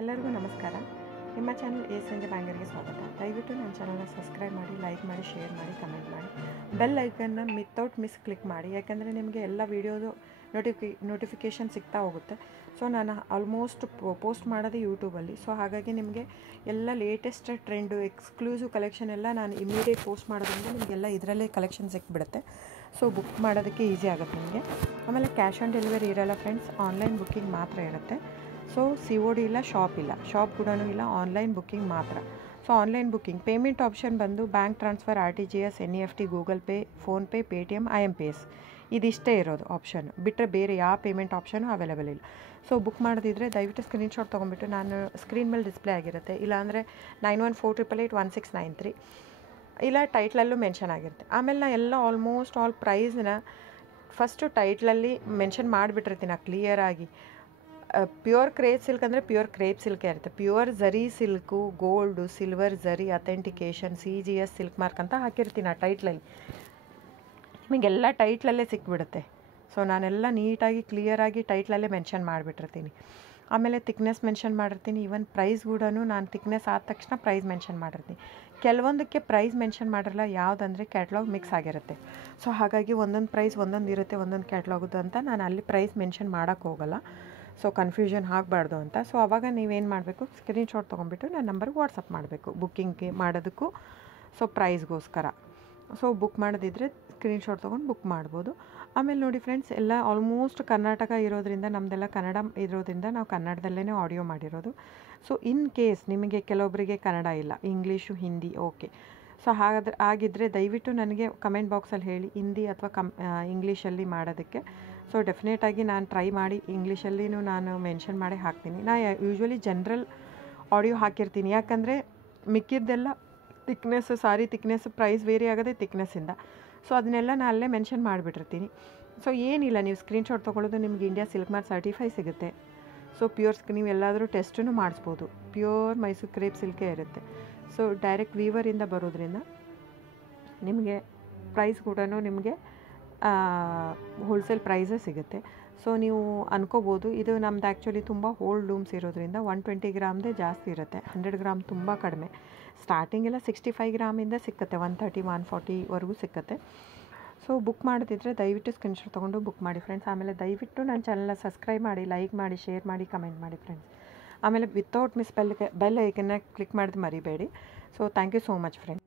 ಎಲ್ಲರಿಗೂ ನಮಸ್ಕಾರ. ನಿಮ್ಮ ಚಾನಲ್ ಎ ಸಂಜೆ ಬ್ಯಾಂಗರ್ಗೆ ಸ್ವಾಗತ. ದಯವಿಟ್ಟು ನನ್ನ ಚಾನಲ್ನ ಸಬ್ಸ್ಕ್ರೈಬ್ ಮಾಡಿ, ಲೈಕ್ ಮಾಡಿ, ಶೇರ್ ಮಾಡಿ, ಕಮೆಂಟ್ ಮಾಡಿ, ಬೆಲ್ ಐಕನ್ನ ವಿತೌಟ್ ಮಿಸ್ ಕ್ಲಿಕ್ ಮಾಡಿ. ಯಾಕೆಂದರೆ ನಿಮಗೆ ಎಲ್ಲ ವೀಡಿಯೋದು ನೋಟಿಫಿಕೇಷನ್ ಸಿಗ್ತಾ ಹೋಗುತ್ತೆ. ಸೊ ನಾನು ಆಲ್ಮೋಸ್ಟ್ ಪೋಸ್ಟ್ ಮಾಡೋದೇ ಯೂಟ್ಯೂಬಲ್ಲಿ. ಸೊ ಹಾಗಾಗಿ ನಿಮಗೆ ಎಲ್ಲ ಲೇಟೆಸ್ಟ್ ಟ್ರೆಂಡು, ಎಕ್ಸ್ಕ್ಲೂಸಿವ್ ಕಲೆಕ್ಷನ್ ಎಲ್ಲ ನಾನು ಇಮಿಡಿಯೇಟ್ ಪೋಸ್ಟ್ ಮಾಡೋದ್ರಿಂದ ನಿಮಗೆಲ್ಲ ಇದರಲ್ಲೇ ಕಲೆಕ್ಷನ್ ಸಿಕ್ಬಿಡುತ್ತೆ. ಸೊ ಬುಕ್ ಮಾಡೋದಕ್ಕೆ ಈಸಿ ಆಗುತ್ತೆ ನಿಮಗೆ. ಆಮೇಲೆ ಕ್ಯಾಶ್ ಆನ್ ಡೆಲಿವರಿ ಇರೋಲ್ಲ ಫ್ರೆಂಡ್ಸ್, ಆನ್ಲೈನ್ ಬುಕ್ಕಿಂಗ್ ಮಾತ್ರ ಇರುತ್ತೆ. ಸೊ COD ಇಲ್ಲ, ಶಾಪ್ ಕೂಡ ಇಲ್ಲ, ಆನ್ಲೈನ್ ಬುಕ್ಕಿಂಗ್ ಮಾತ್ರ. So online booking payment option ಬಂದು bank transfer, RTGS, NEFT, Google Pay, PhonePe, Paytm, IMPS ಇದಿಷ್ಟೇ ಇರೋದು ಆಪ್ಷನ್. ಬಿಟ್ಟರೆ ಬೇರೆ ಯಾವ ಪೇಮೆಂಟ್ ಆಪ್ಷನು ಅವೈಲೇಬಲ್ ಇಲ್ಲ. ಸೊ ಬುಕ್ ಮಾಡೋದಿದ್ರೆ ದಯವಿಟ್ಟು ಸ್ಕ್ರೀನ್ಶಾಟ್ ತೊಗೊಂಬಿಟ್ಟು, ನಾನು ಸ್ಕ್ರೀನ್ ಮೇಲೆ ಡಿಸ್ಪ್ಲೇ ಆಗಿರುತ್ತೆ, ಇಲ್ಲಾಂದರೆ 9148881693 ಇಲ್ಲ ಟೈಟ್ಲಲ್ಲೂ ಮೆನ್ಷನ್ ಆಗಿರುತ್ತೆ. ಆಮೇಲೆ ನಾನು ಎಲ್ಲ ಆಲ್ಮೋಸ್ಟ್ ಆಲ್ ಪ್ರೈಸ್ನ ಫಸ್ಟು ಟೈಟ್ಲಲ್ಲಿ ಮೆನ್ಷನ್ ಮಾಡಿಬಿಟ್ಟಿರ್ತೀನಿ ಕ್ಲಿಯರಾಗಿ. ಪ್ಯೂರ್ ಕ್ರೇಪ್ ಸಿಲ್ಕ್ ಅಂದರೆ ಪ್ಯೂರ್ ಕ್ರೇಪ್ ಸಿಲ್ಕೇ ಇರುತ್ತೆ. ಪ್ಯೂರ್ ಝರಿ ಸಿಲ್ಕು, ಗೋಲ್ಡು, ಸಿಲ್ವರ್ ಝರಿ, ಅಥೆಂಟಿಕೇಷನ್, CGS ಸಿಲ್ಕ್ ಮಾರ್ಕ್ ಅಂತ ಹಾಕಿರ್ತೀನಿ ಆ ಟೈಟ್ಲಲ್ಲಿ. ನಿಮಗೆಲ್ಲ ಟೈಟ್ಲಲ್ಲೇ ಸಿಕ್ಬಿಡುತ್ತೆ. ಸೊ ನಾನೆಲ್ಲ ನೀಟಾಗಿ ಕ್ಲಿಯರಾಗಿ ಟೈಟ್ಲಲ್ಲೇ ಮೆನ್ಷನ್ ಮಾಡಿಬಿಟ್ಟಿರ್ತೀನಿ. ಆಮೇಲೆ ತಿಕ್ನೆಸ್ ಮೆನ್ಷನ್ ಮಾಡಿರ್ತೀನಿ. ಈವನ್ ಪ್ರೈಸ್ ಕೂಡ ನಾನು ತಿಕ್ನೆಸ್ ಆದ ತಕ್ಷಣ ಪ್ರೈಸ್ ಮೆನ್ಷನ್ ಮಾಡಿರ್ತೀನಿ. ಕೆಲವೊಂದಕ್ಕೆ ಪ್ರೈಸ್ ಮೆನ್ಷನ್ ಮಾಡಿರಲ್ಲ, ಯಾವುದಂದರೆ ಕ್ಯಾಟ್ಲಾಗ್ ಮಿಕ್ಸ್ ಆಗಿರುತ್ತೆ. ಸೊ ಹಾಗಾಗಿ ಒಂದೊಂದು ಪ್ರೈಸ್ ಒಂದೊಂದು ಇರುತ್ತೆ, ಒಂದೊಂದು ಕ್ಯಾಟ್ಲಾಗದು ಅಂತ ನಾನು ಅಲ್ಲಿ ಪ್ರೈಸ್ ಮೆನ್ಷನ್ ಮಾಡೋಕ್ಕೆ ಹೋಗಲ್ಲ. ಸೊ ಕನ್ಫ್ಯೂಷನ್ ಆಗಬಾರ್ದು ಅಂತ. ಸೊ ಆವಾಗ ನೀವೇನು ಮಾಡಬೇಕು, ಸ್ಕ್ರೀನ್ಶಾಟ್ ತೊಗೊಂಬಿಟ್ಟು ನನ್ನ ನಂಬರ್ಗೆ ವಾಟ್ಸಪ್ ಮಾಡಬೇಕು ಬುಕ್ಕಿಂಗ್ಗೆ ಮಾಡೋದಕ್ಕೂ, ಸೊ ಪ್ರೈಸ್ಗೋಸ್ಕರ. ಸೊ ಬುಕ್ ಮಾಡೋದಿದ್ರೆ ಸ್ಕ್ರೀನ್ಶಾಟ್ ತೊಗೊಂಡು ಬುಕ್ ಮಾಡ್ಬೋದು. ಆಮೇಲೆ ನೋಡಿ ಫ್ರೆಂಡ್ಸ್, ಎಲ್ಲ ಆಲ್ಮೋಸ್ಟ್ ಕರ್ನಾಟಕ ಇರೋದ್ರಿಂದ, ನಮ್ಮದೆಲ್ಲ ಕನ್ನಡ ಇರೋದ್ರಿಂದ ನಾವು ಕನ್ನಡದಲ್ಲೇ ಆಡಿಯೋ ಮಾಡಿರೋದು. ಸೊ ಇನ್ ಕೇಸ್ ನಿಮಗೆ ಕೆಲವೊಬ್ಬರಿಗೆ ಕನ್ನಡ ಇಲ್ಲ, ಇಂಗ್ಲೀಷು, ಹಿಂದಿ, ಓಕೆ. ಸೊ ಆಗಿದ್ದರೆ ದಯವಿಟ್ಟು ನನಗೆ ಕಮೆಂಟ್ ಬಾಕ್ಸಲ್ಲಿ ಹೇಳಿ, ಹಿಂದಿ ಅಥವಾ ಇಂಗ್ಲೀಷಲ್ಲಿ ಮಾಡೋದಕ್ಕೆ. ಸೊ ಡೆಫಿನೆಟಾಗಿ ನಾನು ಟ್ರೈ ಮಾಡಿ ಇಂಗ್ಲೀಷಲ್ಲಿನೂ ನಾನು ಮೆನ್ಷನ್ ಮಾಡಿ ಹಾಕ್ತೀನಿ. ನಾನು ಯೂಶ್ವಲಿ ಜನರಲ್ ಆಡಿಯೋ ಹಾಕಿರ್ತೀನಿ, ಯಾಕಂದರೆ ಮಿಕ್ಕಿದ್ದೆಲ್ಲ ತಿಕ್ನೆಸ್ಸು, ಸಾರಿ ತಿಕ್ನೆಸ್ಸು ಪ್ರೈಸ್ ವೇರಿ ಆಗೋದೇ ತಿಕ್ನೆಸ್ಸಿಂದ. ಸೊ ಅದನ್ನೆಲ್ಲ ನಾನು ಅಲ್ಲೇ ಮೆನ್ಷನ್ ಮಾಡಿಬಿಟ್ಟಿರ್ತೀನಿ. ಸೊ ಏನಿಲ್ಲ, ನೀವು ಸ್ಕ್ರೀನ್ಶಾಟ್ ತೊಗೊಳ್ಳೋದು, ನಿಮಗೆ ಇಂಡಿಯಾ ಸಿಲ್ಕ್ ಮಾರ್ಕ್ ಸರ್ಟಿಫೈ ಸಿಗುತ್ತೆ. ಸೊ ನೀವು ಎಲ್ಲಾದರೂ ಟೆಸ್ಟನ್ನು ಮಾಡಿಸ್ಬೋದು. ಪ್ಯೂರ್ ಮೈಸೂರು ಕ್ರೇಪ್ ಸಿಲ್ಕೇ ಇರುತ್ತೆ. ಸೊ ಡೈರೆಕ್ಟ್ ವೀವರಿಂದ ಬರೋದ್ರಿಂದ ನಿಮಗೆ ಪ್ರೈಸ್ ಕೂಡ ನಿಮಗೆ ಹೋಲ್ಸೇಲ್ ಪ್ರೈಸೇ ಸಿಗುತ್ತೆ. ಸೊ ನೀವು ಅನ್ಕೋಬೋದು, ಇದು ನಮ್ದು ಆ್ಯಕ್ಚುಲಿ ತುಂಬ ಹೋಲ್ಡ್ ಲೂಮ್ಸ್ ಇರೋದ್ರಿಂದ 120 ಗ್ರಾಮ್ದೇ ಜಾಸ್ತಿ ಇರುತ್ತೆ, 100 ಗ್ರಾಮ್ ತುಂಬ ಕಡಿಮೆ. ಸ್ಟಾರ್ಟಿಂಗೆಲ್ಲ 65 ಗ್ರಾಮಿಂದ ಸಿಕ್ಕತ್ತೆ, 130, 140ವರೆಗೂ ಸಿಕ್ಕತ್ತೆ. ಸೊ ಬುಕ್ ಮಾಡೋದಿದ್ರೆ ದಯವಿಟ್ಟು ಸ್ಕ್ರೀನ್ಶಾಟ್ ತೊಗೊಂಡು ಬುಕ್ ಮಾಡಿ ಫ್ರೆಂಡ್ಸ್. ಆಮೇಲೆ ದಯವಿಟ್ಟು ನನ್ನ ಚಾನಲ್ನ ಸಬ್ಸ್ಕ್ರೈಬ್ ಮಾಡಿ, ಲೈಕ್ ಮಾಡಿ, ಶೇರ್ ಮಾಡಿ, ಕಮೆಂಟ್ ಮಾಡಿ ಫ್ರೆಂಡ್ಸ್. ಆಮೇಲೆ ವಿತೌಟ್ ಮಿಸ್ ಬೆಲ್ ಐಕನ್ನ ಕ್ಲಿಕ್ ಮಾಡೋದು ಮರಿಬೇಡಿ. So thank you so much friends.